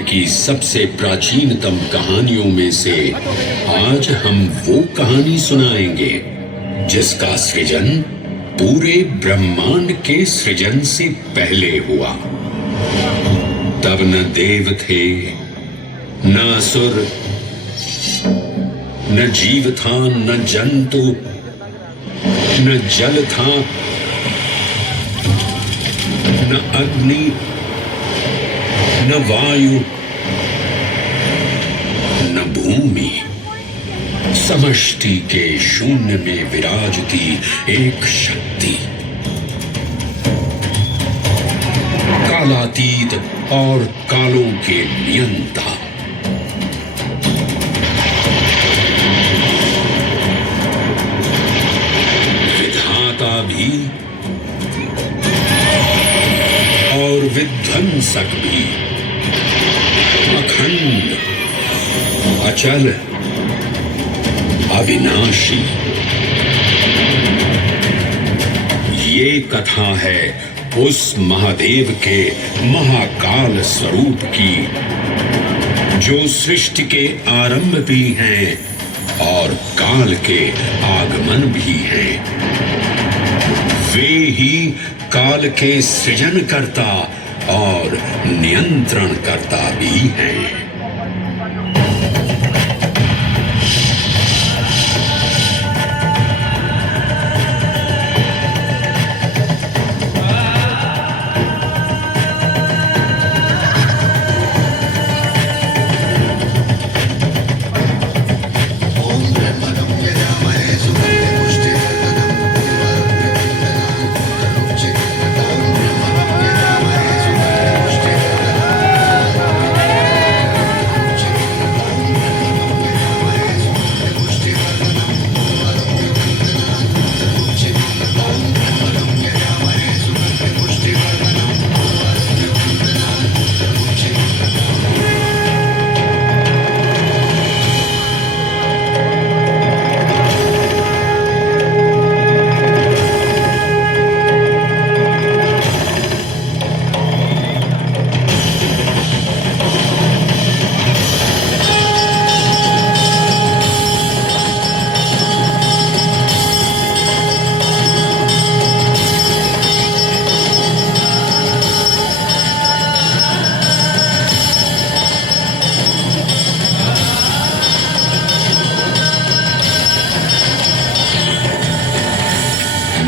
की सबसे प्राचीनतम कहानियों में से आज हम वो कहानी सुनाएंगे जिसका सृजन पूरे ब्रह्मांड के सृजन से पहले हुआ। तब न देव थे, न असुर, न जीव था, न जंतु, न जल था, न अग्नि, न वायु, न भूमि। समष्टि के शून्य में विराजती एक शक्ति, कालातीत और कालों के नियंता। विधाता भी और विध्वंसक भी, अखंड, अचल, अविनाशी। ये कथा है उस महादेव के महाकाल स्वरूप की, जो सृष्टि के आरंभ भी हैं और काल के आगमन भी हैं। वे ही काल के सृजन करता और नियंत्रण करता भी हैं।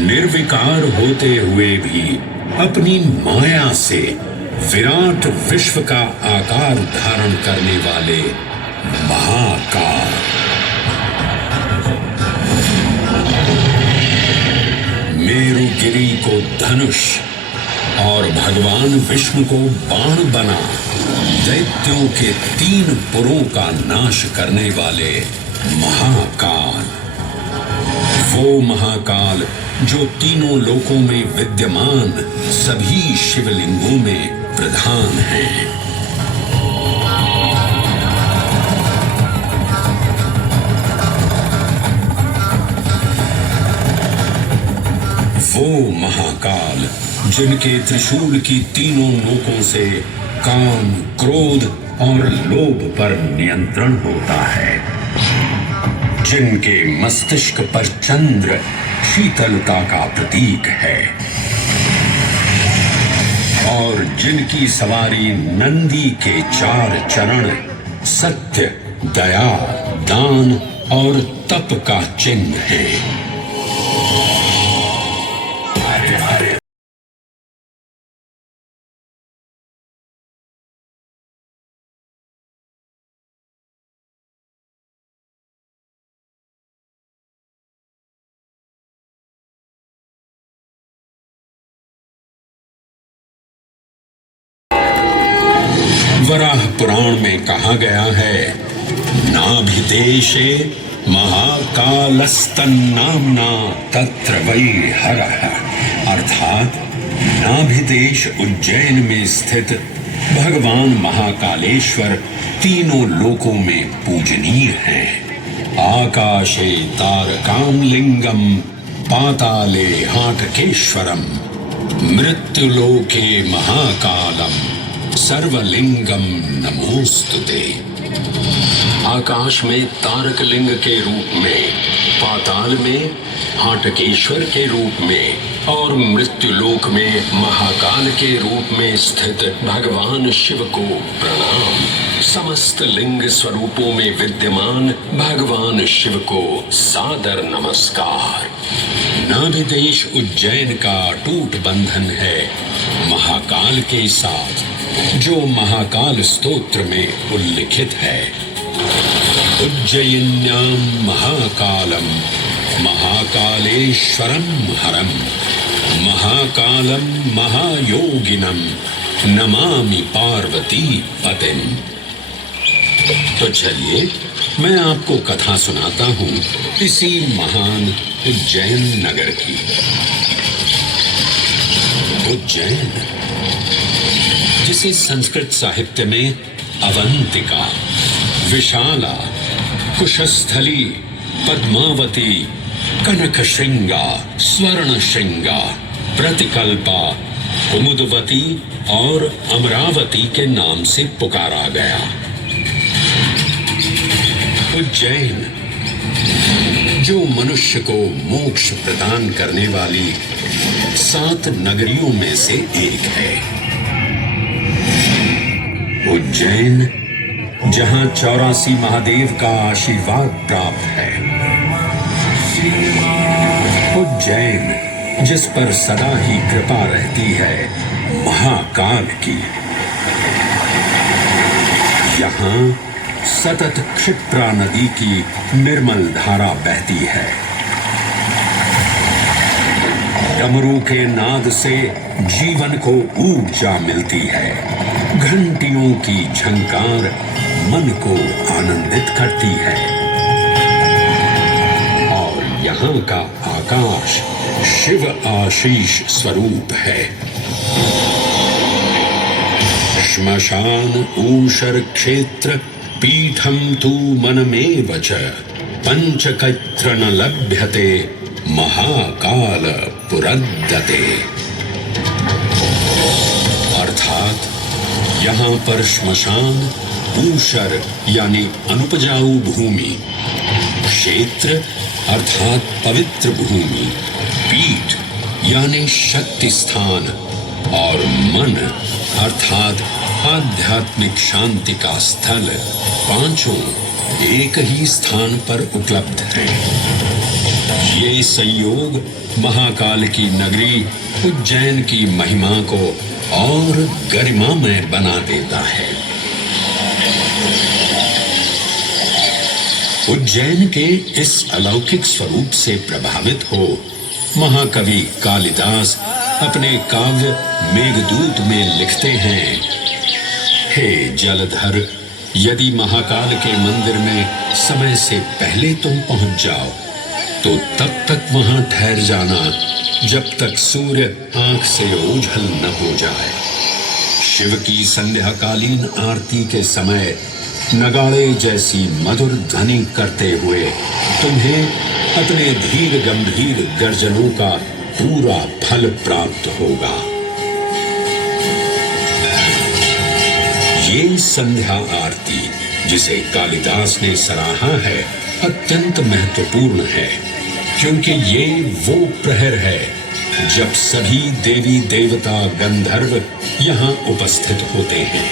निर्विकार होते हुए भी अपनी माया से विराट विश्व का आकार धारण करने वाले महाकाल, मेरुगिरी को धनुष और भगवान विष्णु को बाण बना दैत्यों के 3 पुरों का नाश करने वाले महाकाल। वो महाकाल जो तीनों लोकों में विद्यमान सभी शिवलिंगों में प्रधान है। वो महाकाल जिनके त्रिशूल की तीनों नोकों से काम, क्रोध और लोभ पर नियंत्रण होता है, जिनके मस्तिष्क पर चंद्र शीतलता का प्रतीक है और जिनकी सवारी नंदी के 4 चरण सत्य, दया, दान और तप का चिन्ह है। वराह पुराण में कहा गया है, नाभिदेशे महाकालस्तन्नाम्ना तत्र वै हरः, अर्थात नाभिदेश उज्जैन में स्थित भगवान महाकालेश्वर तीनों लोकों में पूजनीय हैं। आकाशे तारकाम लिंगम पाताले हाटकेश्वरम मृत्युलोके महाकालम सर्वलिंगम नमोस्तुते। आकाश में तारक लिंग के रूप में, पाताल में हाटकेश्वर के रूप में और मृत्युलोक में महाकाल के रूप में स्थित भगवान शिव को प्रणाम। समस्त लिंग स्वरूपों में विद्यमान भगवान शिव को सादर नमस्कार। नाभिदेश उज्जैन का अटूट बंधन है महाकाल के साथ, जो महाकाल स्तोत्र में उल्लिखित है। उज्जयिन्याम महाकालम महाकालेश्वरम हरम महाकालम महायोगिनम नमामि पार्वती पतिम। तो चलिए मैं आपको कथा सुनाता हूँ इसी महान उज्जैन नगर की। उज्जैन, जिसे संस्कृत साहित्य में अवंतिका, विशाला, कुशस्थली, पद्मावती, कनक श्रृंगा, स्वर्ण श्रृंगा, प्रतिकल्पा, कुमुदवती और अमरावती के नाम से पुकारा गया। उज्जैन, जो मनुष्य को मोक्ष प्रदान करने वाली 7 नगरियों में से एक है। उज्जैन, जहां 84 महादेव का आशीर्वाद प्राप्त है। उज्जैन, जिस पर सदा ही कृपा रहती है महाकाल की। यहाँ सतत क्षिप्रा नदी की निर्मल धारा बहती है। डमरू के नाद से जीवन को ऊर्जा मिलती है। घंटियों की झंकार मन को आनंदित करती है। और यहाँ का आकाश शिव आशीष स्वरूप है। श्मशान ऊषर क्षेत्र पीठम तु मनमेव च पंचकत्र न लभ्यते महाकाल पुरद्दते। अर्थात यहाँ पर श्मशान, ऊषर यानी अनुपजाऊ भूमि, क्षेत्र अर्थात पवित्र भूमि, पीठ यानी शक्ति स्थान और मन अर्थात आध्यात्मिक शांति का स्थल, पांचों एक ही स्थान पर उपलब्ध हैं। ये संयोग महाकाल की नगरी उज्जैन की महिमा को और गरिमामय बना देता है। उज्जैन के इस अलौकिक स्वरूप से प्रभावित हो महाकवि कालिदास अपने काव्य मेघदूत में लिखते हैं, हे जलधर, यदि महाकाल के मंदिर में समय से पहले तुम पहुंच जाओ तो तब तक वहां ठहर जाना जब तक सूर्य आंख से ओझल न हो जाए। शिव की संध्याकालीन आरती के समय नगाड़े जैसी मधुर ध्वनि करते हुए तुम्हें अपने धीर गंभीर गर्जनों का पूरा फल प्राप्त होगा। ये संध्या आरती जिसे कालिदास ने सराहा है अत्यंत महत्वपूर्ण है, क्योंकि ये वो प्रहर है जब सभी देवी देवता गंधर्व यहाँ उपस्थित होते हैं।